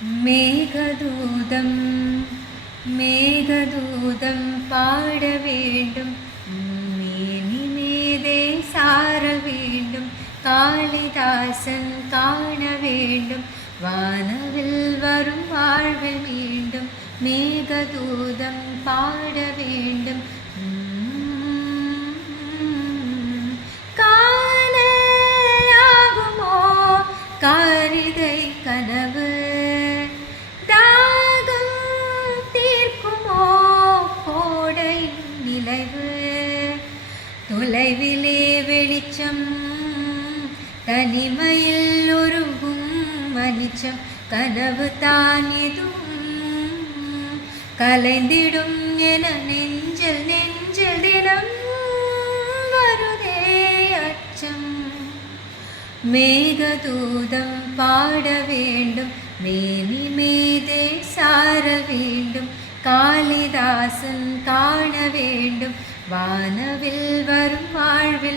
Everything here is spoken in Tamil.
மேகதூதம் மேகதூதம் பாட வேண்டும், மேனி மீதே சார வேண்டும், காளிதாசன் காண வேண்டும், வானவில் வரும் வாழ்வு மீண்டும், மேகதூதம் பாட வேண்டும். காணலாகுமோ காரிகை கனவு, தாகம் தீர்க்குமோ கோடை நிலைவு, தொலைவிலே வெளிச்சம் தனிமையில் உருகும் மனிச்சம், கனவு தான் இதுவும் கலைந்திடும் என நெஞ்சில் நெஞ்சில் தினம் வருதே அச்சம். மேகதூதம் பாட வேண்டும், மேனி மீதே சார வேண்டும், காளிதாசன் காண வேண்டும், வானவில் வரும் வாழ்வு